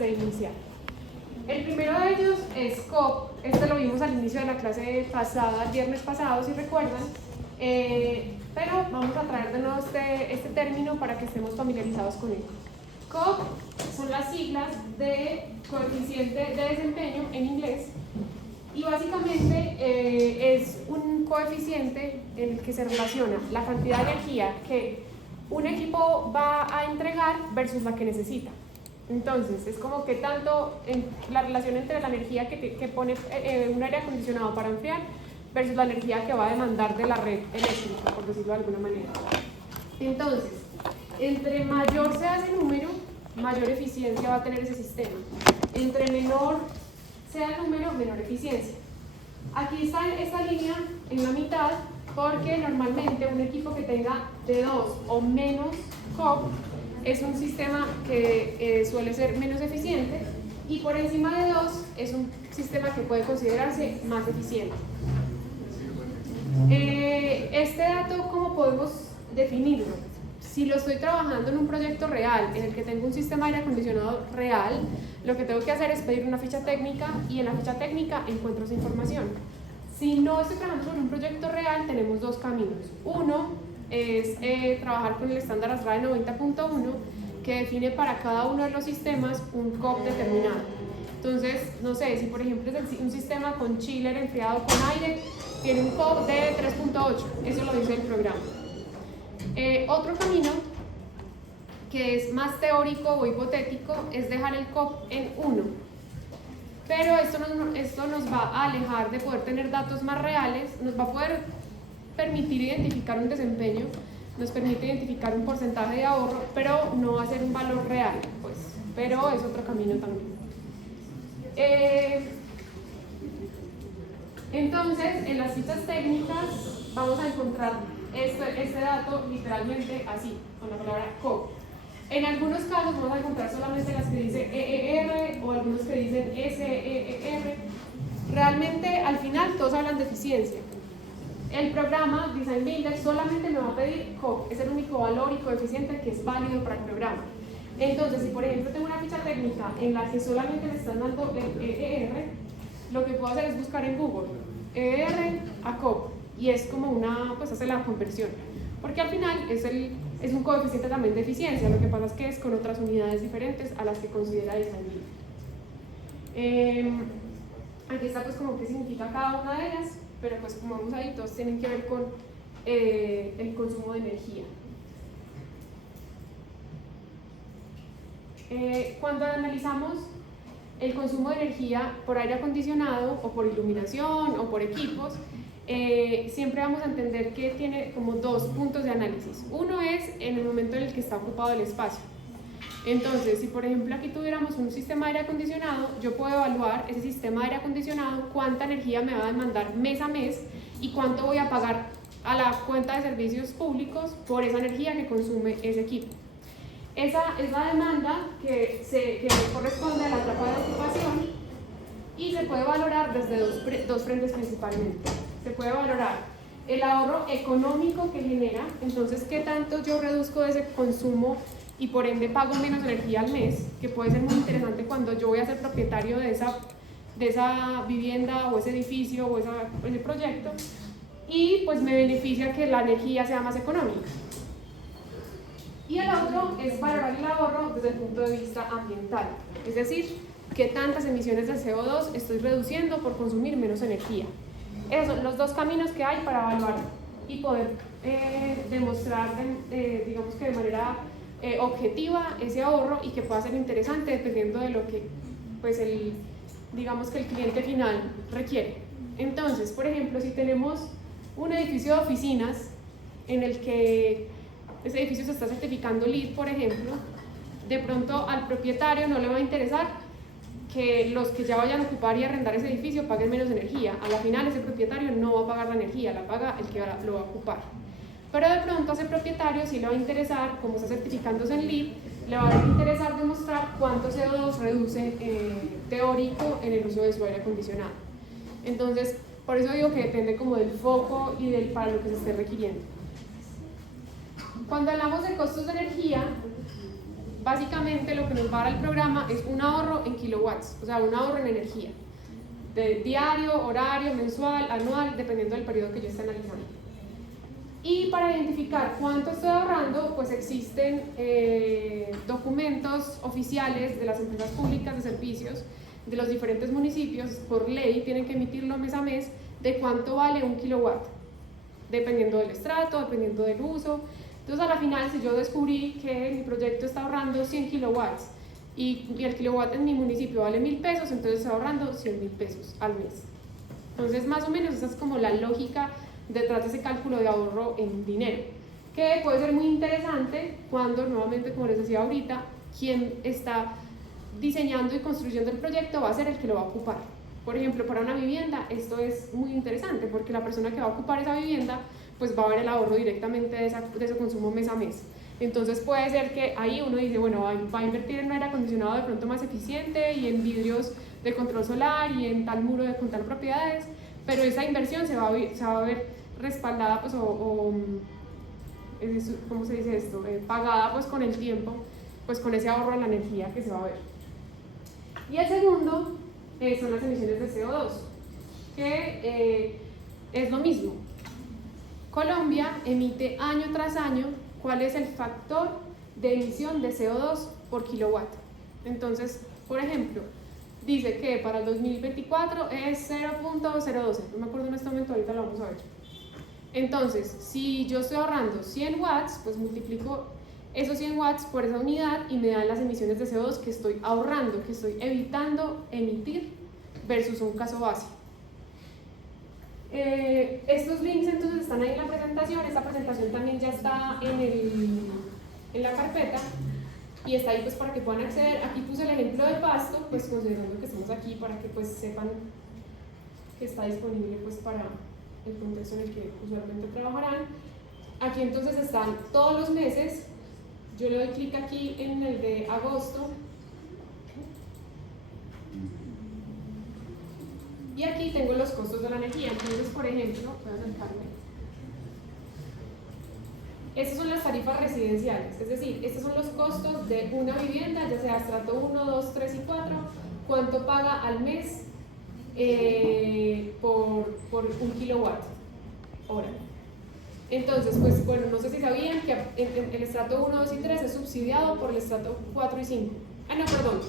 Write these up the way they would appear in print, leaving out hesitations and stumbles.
de iniciar. El primero de ellos es COP. Este lo vimos al inicio de la clase pasada, el viernes pasado, si recuerdan. Pero vamos a traer de nuevo este término para que estemos familiarizados con él. COP son las siglas de coeficiente de desempeño en inglés y básicamente es un coeficiente en el que se relaciona la cantidad de energía que un equipo va a entregar versus la que necesita. Entonces, es como que tanto la relación entre la energía que pone un aire acondicionado para enfriar versus la energía que va a demandar de la red eléctrica, por decirlo de alguna manera. Entonces, entre mayor sea ese número, mayor eficiencia va a tener ese sistema. Entre menor sea el número, menor eficiencia. Aquí está esta línea en la mitad porque normalmente un equipo que tenga de 2 o menos COP es un sistema que suele ser menos eficiente y por encima de 2 es un sistema que puede considerarse más eficiente. Este dato, ¿cómo podemos definirlo? Si lo estoy trabajando en un proyecto real, en el que tengo un sistema de aire acondicionado real, lo que tengo que hacer es pedir una ficha técnica y en la ficha técnica encuentro esa información. Si no estoy trabajando sobre un proyecto real, tenemos dos caminos. Uno es trabajar con el estándar ASRAE 90.1 que define para cada uno de los sistemas un COP determinado. Entonces, no sé, si por ejemplo es un sistema con chiller enfriado con aire, tiene un COP de 3.8, eso lo dice el programa. Otro camino, que es más teórico o hipotético, es dejar el COP en 1. Pero esto nos va a alejar de poder tener datos más reales, nos va a poder permitir identificar un desempeño, nos permite identificar un porcentaje de ahorro, pero no va a ser un valor real, pues, pero es otro camino también. Entonces, en las fichas técnicas vamos a encontrar este dato literalmente así, con la palabra COP. En algunos casos vamos a encontrar solamente las que dicen EER o algunos que dicen SEER. Realmente, al final, todos hablan de eficiencia. El programa Design Builder solamente me va a pedir COP, es el único valor y coeficiente que es válido para el programa. Entonces, si por ejemplo tengo una ficha técnica en la que solamente me están dando el EER, lo que puedo hacer es buscar en Google EER a COP y es como pues hace la conversión, porque al final es un coeficiente también de eficiencia, lo que pasa es que es con otras unidades diferentes a las que considera Design Builder. Aquí está pues como qué significa cada una de ellas, pero pues como vemos ahí todos tienen que ver con el consumo de energía. Cuando analizamos el consumo de energía por aire acondicionado o por iluminación o por equipos, siempre vamos a entender que tiene como dos puntos de análisis. Uno es en el momento en el que está ocupado el espacio. Entonces, si por ejemplo aquí tuviéramos un sistema de aire acondicionado, yo puedo evaluar ese sistema de aire acondicionado, cuánta energía me va a demandar mes a mes y cuánto voy a pagar a la cuenta de servicios públicos por esa energía que consume ese equipo. Esa es la demanda que corresponde a la etapa de ocupación y se puede valorar desde dos frentes principalmente. Se puede valorar el ahorro económico que genera, entonces qué tanto yo reduzco de ese consumo y por ende pago menos energía al mes, que puede ser muy interesante cuando yo voy a ser propietario de esa vivienda o ese edificio o ese proyecto, y pues me beneficia que la energía sea más económica. Y el otro es valorar el ahorro desde el punto de vista ambiental, es decir, qué tantas emisiones de CO2 estoy reduciendo por consumir menos energía. Esos son los dos caminos que hay para evaluar y poder demostrar, digamos que de manera objetiva ese ahorro y que pueda ser interesante dependiendo de lo que pues digamos que el cliente final requiere. Entonces, por ejemplo, si tenemos un edificio de oficinas en el que ese edificio se está certificando LEED, por ejemplo, de pronto al propietario no le va a interesar que los que ya vayan a ocupar y arrendar ese edificio paguen menos energía. A la final ese propietario no va a pagar la energía, la paga el que lo va a ocupar. Pero de pronto a ese propietario sí le va a interesar, como está certificándose en LEED, le va a interesar demostrar cuánto CO2 reduce teórico en el uso de su aire acondicionado. Entonces, por eso digo que depende como del foco y para lo que se esté requiriendo. Cuando hablamos de costos de energía, básicamente lo que nos va a dar el programa es un ahorro en kilowatts, o sea, un ahorro en energía, de diario, horario, mensual, anual, dependiendo del periodo que yo esté analizando. Y para identificar cuánto estoy ahorrando, pues existen documentos oficiales de las empresas públicas de servicios de los diferentes municipios. Por ley tienen que emitirlo mes a mes de cuánto vale un kilowatt, dependiendo del estrato, dependiendo del uso. Entonces, a la final, si yo descubrí que mi proyecto está ahorrando 100 kilowatts y el kilowatt en mi municipio vale 1.000 pesos, entonces estoy ahorrando 100.000 pesos al mes. Entonces, más o menos, esa es como la lógica detrás de ese cálculo de ahorro en dinero, que puede ser muy interesante cuando, nuevamente, como les decía ahorita, quien está diseñando y construyendo el proyecto va a ser el que lo va a ocupar. Por ejemplo, para una vivienda esto es muy interesante porque la persona que va a ocupar esa vivienda pues va a ver el ahorro directamente de ese consumo mes a mes. Entonces puede ser que ahí uno dice, bueno, va a invertir en un aire acondicionado de pronto más eficiente y en vidrios de control solar y en tal muro con tal propiedades, pero esa inversión se va a ver respaldada pues, ¿cómo se dice esto? Pagada pues con el tiempo, pues con ese ahorro en la energía que se va a ver. Y el segundo son las emisiones de CO2, que es lo mismo. Colombia emite año tras año cuál es el factor de emisión de CO2 por kilowatt. Entonces, por ejemplo, dice que para el 2024 es 0.012, no me acuerdo en este momento, ahorita lo vamos a ver. Entonces, si yo estoy ahorrando 100 watts, pues multiplico esos 100 watts por esa unidad y me dan las emisiones de CO2 que estoy ahorrando, que estoy evitando emitir versus un caso base. Estos links entonces están ahí en la presentación. Esta presentación también ya está en la carpeta y está ahí pues para que puedan acceder. Aquí puse el ejemplo de Pasto, pues considerando que estamos aquí para que pues sepan que está disponible pues para el contexto en el que usualmente trabajarán. Aquí entonces están todos los meses. Yo le doy clic aquí en el de agosto y aquí tengo los costos de la energía. Entonces, por ejemplo, voy a acercarme. Estas son las tarifas residenciales, es decir, estos son los costos de una vivienda, ya sea estrato 1, 2, 3 y 4, cuánto paga al mes por un kilowatt hora. Entonces, pues bueno, no sé si sabían que el estrato 1, 2 y 3 es subsidiado por el estrato 4 y 5. Ah, no, perdón.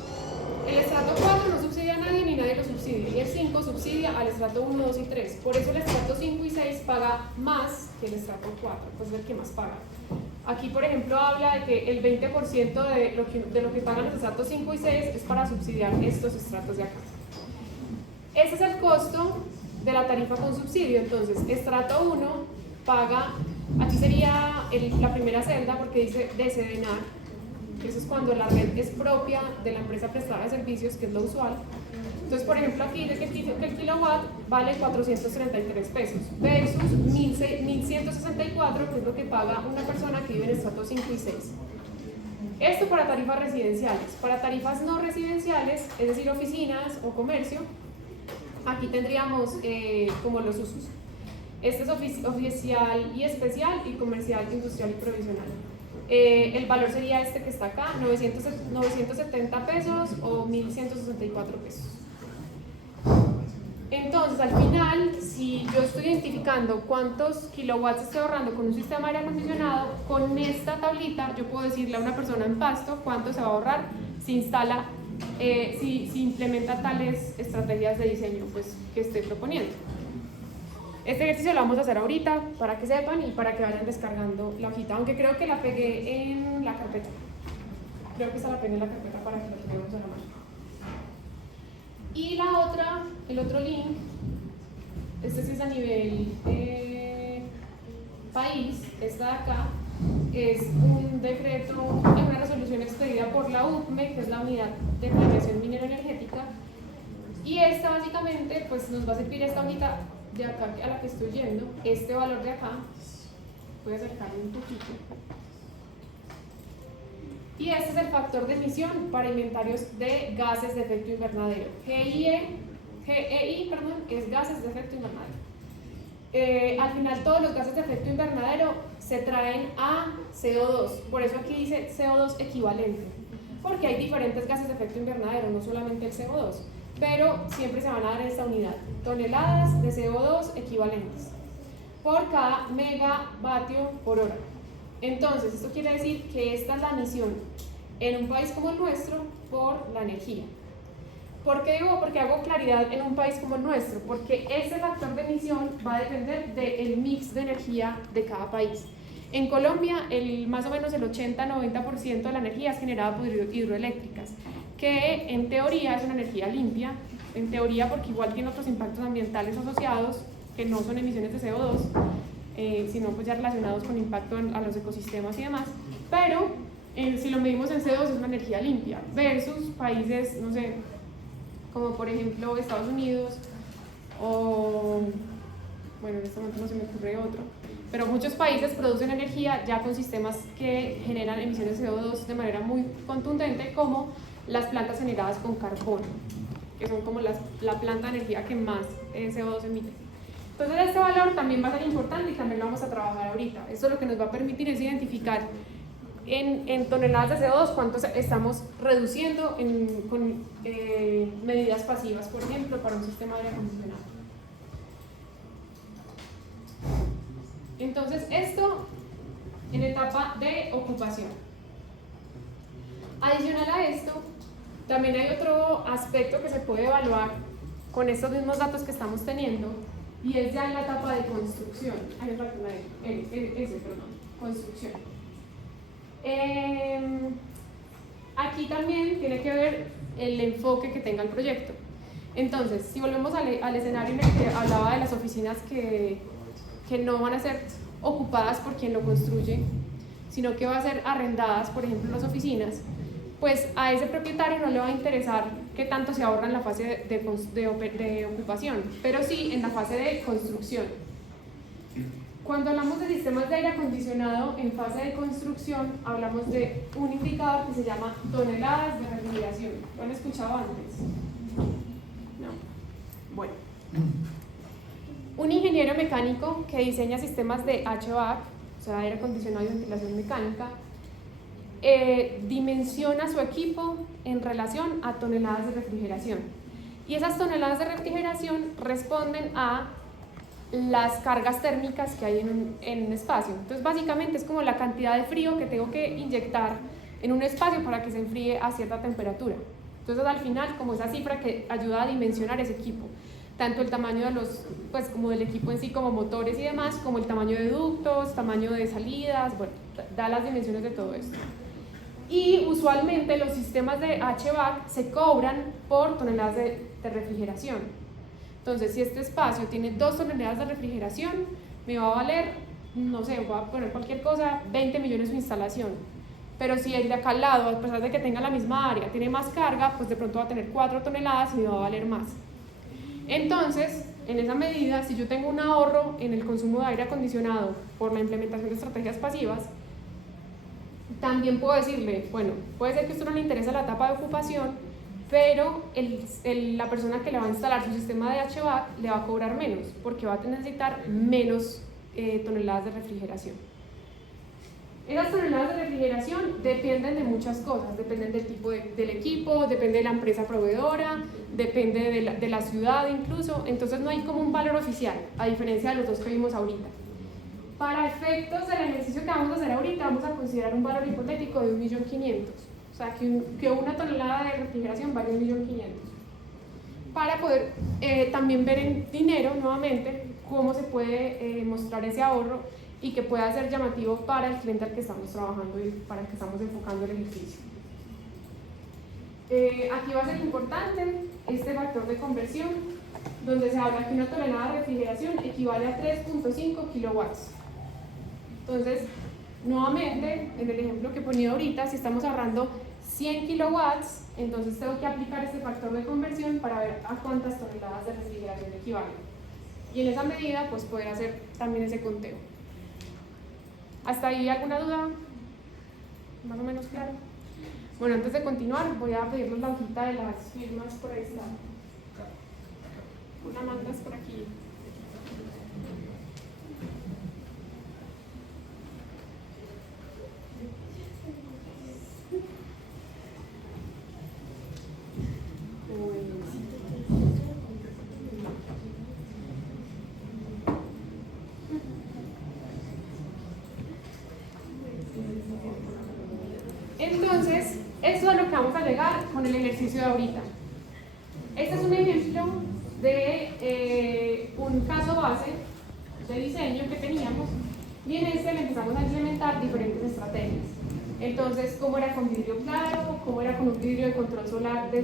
El estrato 4 no subsidia a nadie ni nadie lo subsidia. Y el 5 subsidia al estrato 1, 2 y 3. Por eso el estrato 5 y 6 paga más que el estrato 4, pues es el que más paga. Aquí, por ejemplo, habla de que el 20% de lo que pagan los estratos 5 y 6 es para subsidiar estos estratos de acá. Ese es el costo de la tarifa con subsidio. Entonces, estrato 1 paga, aquí sería la primera celda porque dice de Sedenar, que eso es cuando la red es propia de la empresa prestada de servicios, que es lo usual. Entonces, por ejemplo, aquí dice que el kilowatt vale 433 pesos versus 1.164, que es lo que paga una persona que vive en estrato 5 y 6. Esto para tarifas residenciales. Para tarifas no residenciales, es decir, oficinas o comercio, aquí tendríamos como los usos. Este es oficial y especial y comercial, industrial y provisional. El valor sería este que está acá, 970 pesos o 1.164 pesos. Entonces, al final, si yo estoy identificando cuántos kilowatts estoy ahorrando con un sistema de aire acondicionado, con esta tablita yo puedo decirle a una persona en Pasto cuánto se va a ahorrar si instala, si implementa tales estrategias de diseño pues, que esté proponiendo. Este ejercicio lo vamos a hacer ahorita para que sepan y para que vayan descargando la hojita, aunque creo que la pegué en la carpeta. Creo que esta la pegué en la carpeta para que lo tengamos a la mano. Y la otra, el otro link, este sí es a nivel país, esta de acá, es un decreto, una resolución expedida por la UPME, que es la Unidad de Planeación Minero-Energética, y esta básicamente pues nos va a servir esta hojita de acá a la que estoy yendo, este valor de acá, voy a acercarme un poquito, y este es el factor de emisión para inventarios de gases de efecto invernadero. GEI, es gases de efecto invernadero. Al final todos los gases de efecto invernadero se traen a CO2, por eso aquí dice CO2 equivalente. porque hay diferentes gases de efecto invernadero, no solamente el CO2, pero siempre se van a dar en esta unidad, toneladas de CO2 equivalentes por cada megavatio por hora. Entonces, esto quiere decir que esta es la emisión en un país como el nuestro por la energía. ¿Por qué digo? Porque hago claridad en un país como el nuestro, porque ese factor de emisión va a depender del mix de energía de cada país. En Colombia, más o menos el 80-90% de la energía es generada por hidroeléctricas, que en teoría es una energía limpia, en teoría porque igual tiene otros impactos ambientales asociados, que no son emisiones de CO2, sino pues ya relacionados con impacto a los ecosistemas y demás, pero si lo medimos en CO2 es una energía limpia, versus países, no sé, como por ejemplo Estados Unidos o, bueno, en este momento no se me ocurre otro, pero muchos países producen energía ya con sistemas que generan emisiones de CO2 de manera muy contundente, como las plantas generadas con carbón, que son como la planta de energía que más CO2 emite. Entonces este valor también va a ser importante y también lo vamos a trabajar ahorita. Esto lo que nos va a permitir es identificar en toneladas de CO2 cuánto estamos reduciendo con medidas pasivas, por ejemplo, para un sistema de aire acondicionado. Entonces esto en etapa de ocupación. Adicional a esto, también hay otro aspecto que se puede evaluar con estos mismos datos que estamos teniendo, y es ya en la etapa de construcción. Construcción. Aquí también tiene que ver el enfoque que tenga el proyecto. Entonces, si volvemos al escenario en el que hablaba de las oficinas que no van a ser ocupadas por quien lo construye, sino que van a ser arrendadas, por ejemplo, las oficinas, pues a ese propietario no le va a interesar qué tanto se ahorra en la fase de ocupación, pero sí en la fase de construcción. Cuando hablamos de sistemas de aire acondicionado en fase de construcción, hablamos de un indicador que se llama toneladas de refrigeración. ¿Lo han escuchado antes? No. Bueno. Un ingeniero mecánico que diseña sistemas de HVAC, o sea, aire acondicionado y ventilación mecánica, dimensiona su equipo en relación a toneladas de refrigeración. Y esas toneladas de refrigeración responden a las cargas térmicas que hay en un espacio. Entonces, básicamente es como la cantidad de frío que tengo que inyectar en un espacio para que se enfríe a cierta temperatura. Entonces, al final, como esa cifra que ayuda a dimensionar ese equipo, tanto el tamaño de pues como del equipo en sí, como motores y demás, como el tamaño de ductos, tamaño de salidas, bueno, da las dimensiones de todo esto. Y usualmente los sistemas de HVAC se cobran por toneladas de refrigeración. Entonces, si este espacio tiene 2 toneladas de refrigeración, me va a valer, no sé, voy a poner cualquier cosa, 20 millones su instalación. Pero si el de acá al lado, a pesar de que tenga la misma área, tiene más carga, pues de pronto va a tener 4 toneladas y me va a valer más. Entonces, en esa medida, si yo tengo un ahorro en el consumo de aire acondicionado por la implementación de estrategias pasivas, también puedo decirle, bueno, puede ser que a usted no le interese la etapa de ocupación, pero la persona que le va a instalar su sistema de HVAC le va a cobrar menos, porque va a necesitar menos toneladas de refrigeración. Esas toneladas de refrigeración dependen de muchas cosas, dependen del tipo del equipo, depende de la empresa proveedora, depende de la ciudad incluso, entonces no hay como un valor oficial, a diferencia de los dos que vimos ahorita. Para efectos del ejercicio que vamos a hacer ahorita, vamos a considerar un valor hipotético de 1.500.000, o sea que una tonelada de refrigeración vale 1.500.000. Para poder también ver en dinero nuevamente cómo se puede mostrar ese ahorro y que pueda ser llamativo para el cliente al que estamos trabajando y para el que estamos enfocando el ejercicio. Aquí va a ser importante este factor de conversión, donde se habla que una tonelada de refrigeración equivale a 3.5 kilowatts. Entonces, nuevamente, en el ejemplo que ponía ahorita, si estamos ahorrando 100 kilowatts, entonces tengo que aplicar este factor de conversión para ver a cuántas toneladas de refrigeración equivalen. Y en esa medida, pues poder hacer también ese conteo. ¿Hasta ahí alguna duda? ¿Más o menos claro? Bueno, antes de continuar, voy a pedirles la hojita de las firmas por ahí está. Una mandas por aquí. Entonces, esto es a lo que vamos a llegar con el ejercicio de ahorita. Este es un ejemplo de un caso base de diseño que teníamos, y en este le empezamos a implementar diferentes estrategias. Entonces, cómo era con vidrio claro, cómo era con un vidrio de control solar de